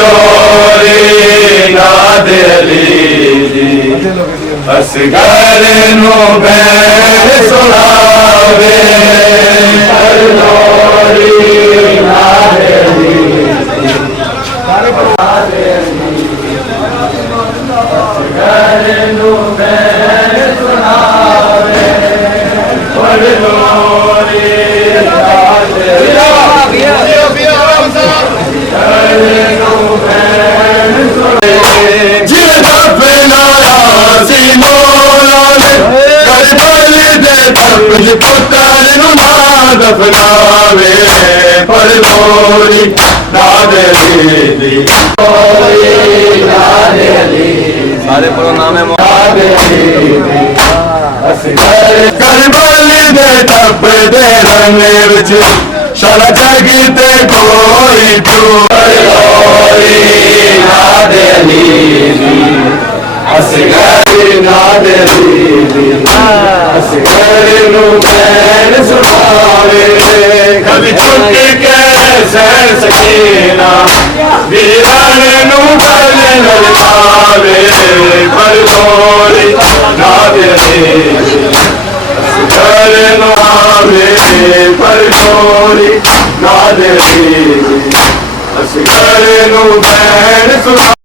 लोरी नाद अली दी असगर नू बैन सुनावे लोरी नाद अली दी असगर नू बैन सुनावे लोरी नाद दफनावे पर लोरी नाद अली सारे पूरा नाम है करबली दे टप दे रंग विच शाला जागते कोई लोरी नाद अली असगर नाद अली असगर नू बैन सुनावे कभी छुट के सहन सकीना वीराने नू गल ललकावे पर लोरी नाद अली असगर नावे पर लोरी नाद अली असगर नू बैन सुनावे।